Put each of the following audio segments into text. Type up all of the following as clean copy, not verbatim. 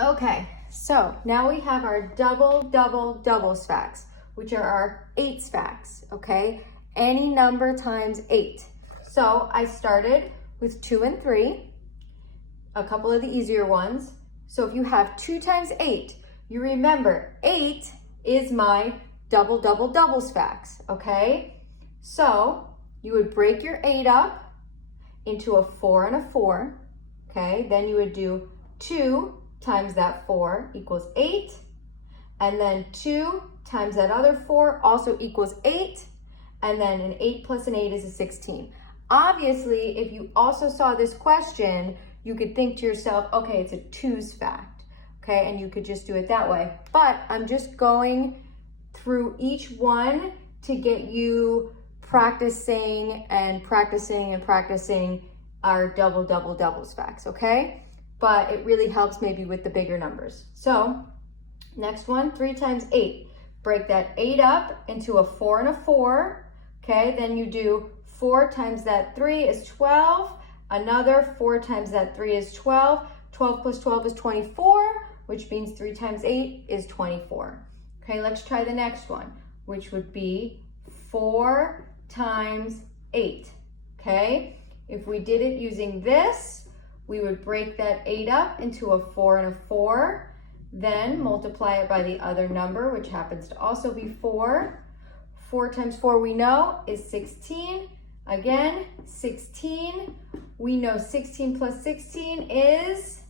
Okay, so now we have our doubles facts, which are our 8s facts, okay? Any number times 8. So I started with 2 and 3, a couple of the easier ones. So if you have 2 times 8, you remember 8 is my doubles facts, okay? So you would break your 8 up into a 4 and a 4, okay? Then you would do 2 times that 4 equals 8, and then 2 times that other 4 also equals 8, and then an 8 plus an 8 is a 16. Obviously, if you also saw this question, you could think to yourself, okay, it's a 2's fact, okay? And you could just do it that way. But I'm just going through each one to get you practicing our doubles facts, okay? But it really helps maybe with the bigger numbers. So next one, 3 times 8. Break that 8 up into a 4 and a 4, okay? Then you do 4 times that 3 is 12. Another 4 times that 3 is 12. 12 plus 12 is 24, which means 3 times 8 is 24. Okay, let's try the next one, which would be 4 times 8, okay? If we did it using this, we would break that 8 up into a 4 and a 4, then multiply it by the other number, which happens to also be 4. 4 times 4 we know is 16. Again, 16. We know 16 plus 16 is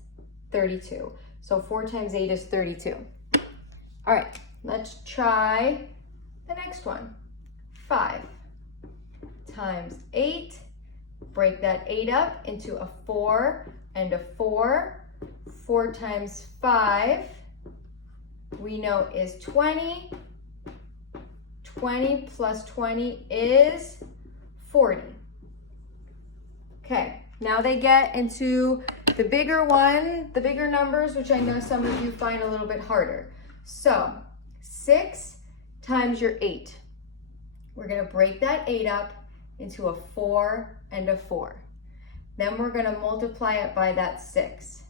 32. So 4 times 8 is 32. All right, let's try the next one. 5 times 8. Break that 8 up into a 4 and a 4. 4 times 5, we know is 20. 20 plus 20 is 40. Okay, now they get into the bigger one, the bigger numbers, which I know some of you find a little bit harder. So 6 times your 8. We're gonna break that 8 up into a 4 and a 4. Then we're gonna multiply it by that 6.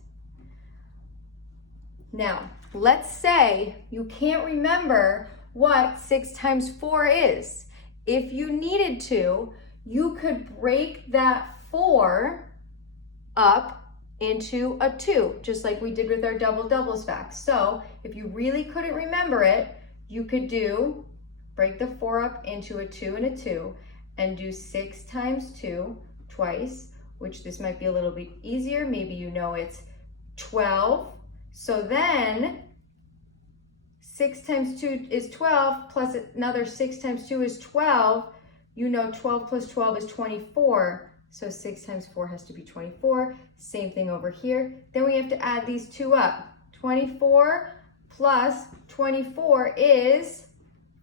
Now, let's say you can't remember what 6 times 4 is. If you needed to, you could break that 4 up into a 2, just like we did with our doubles facts. So if you really couldn't remember it, you could break the 4 up into a 2 and a 2, and do 6 times 2 twice, which this might be a little bit easier. Maybe you know it's 12. So then 6 times 2 is 12, plus another 6 times 2 is 12. You know 12 plus 12 is 24. So 6 times 4 has to be 24. Same thing over here. Then we have to add these two up. 24 plus 24 is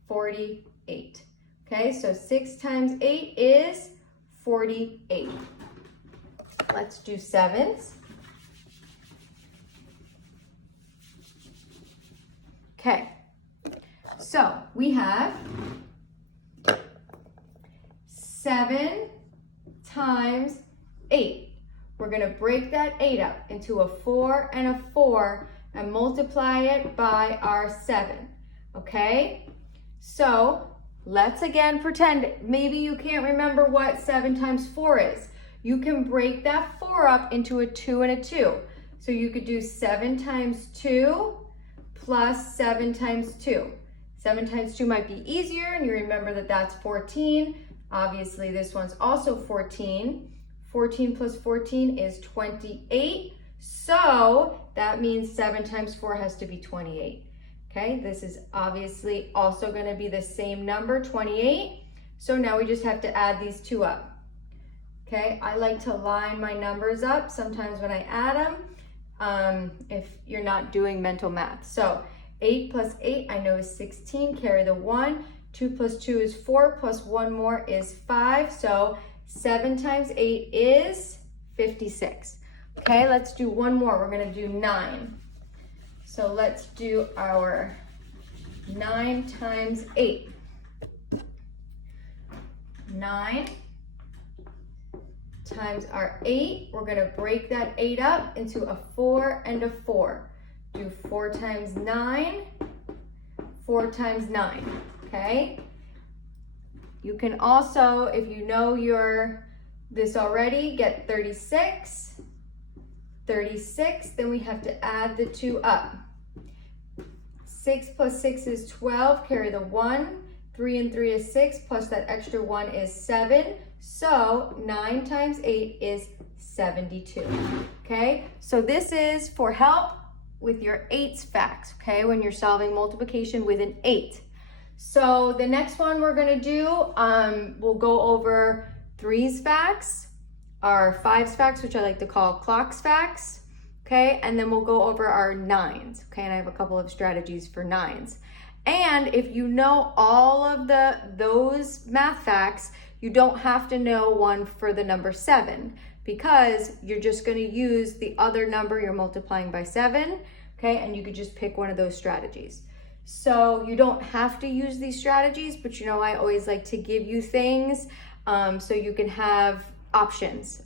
48. Okay, so 6 times 8 is 48. Let's do 7s. Okay, so we have 7 times 8. We're going to break that 8 up into a 4 and a 4 and multiply it by our 7. Okay, so let's again pretend maybe you can't remember what 7 times 4 is. You can break that 4 up into a 2 and a 2. So you could do 7 times 2 plus 7 times 2. 7 times 2 might be easier, and you remember that that's 14. Obviously, this one's also 14. 14 plus 14 is 28. So that means 7 times 4 has to be 28. Okay, this is obviously also going to be the same number, 28. So now we just have to add these two up. Okay, I like to line my numbers up sometimes when I add them, if you're not doing mental math. So 8 plus 8 I know is 16, carry the 1. 2 plus 2 is 4, plus 1 more is 5. So 7 times 8 is 56. Okay, let's do one more. We're going to do 9. So let's do our 9 times 8. 9 times our 8. We're going to break that 8 up into a 4 and a 4. do 4 times 9, 4 times 9, okay? You can also, if you know this already, get 36, 36, then we have to add the 2 up. 6 plus 6 is 12, carry the 1, 3 and 3 is 6, plus that extra 1 is 7, so 9 times 8 is 72, okay? So this is for help with your 8's facts, okay? When you're solving multiplication with an 8. So the next one we're gonna do, we'll go over 3's facts, our 5's facts, which I like to call clock's facts, okay? And then we'll go over our 9's, okay? And I have a couple of strategies for 9's. And if you know all of those math facts, you don't have to know one for the number 7, because you're just gonna use the other number you're multiplying by 7, okay? And you could just pick one of those strategies. So you don't have to use these strategies, but you know, I always like to give you things so you can have options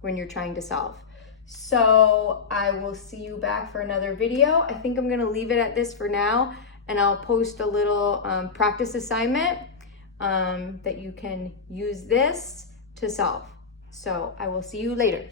when you're trying to solve. So I will see you back for another video. I think I'm gonna leave it at this for now, and I'll post a little practice assignment that you can use this to solve. So I will see you later.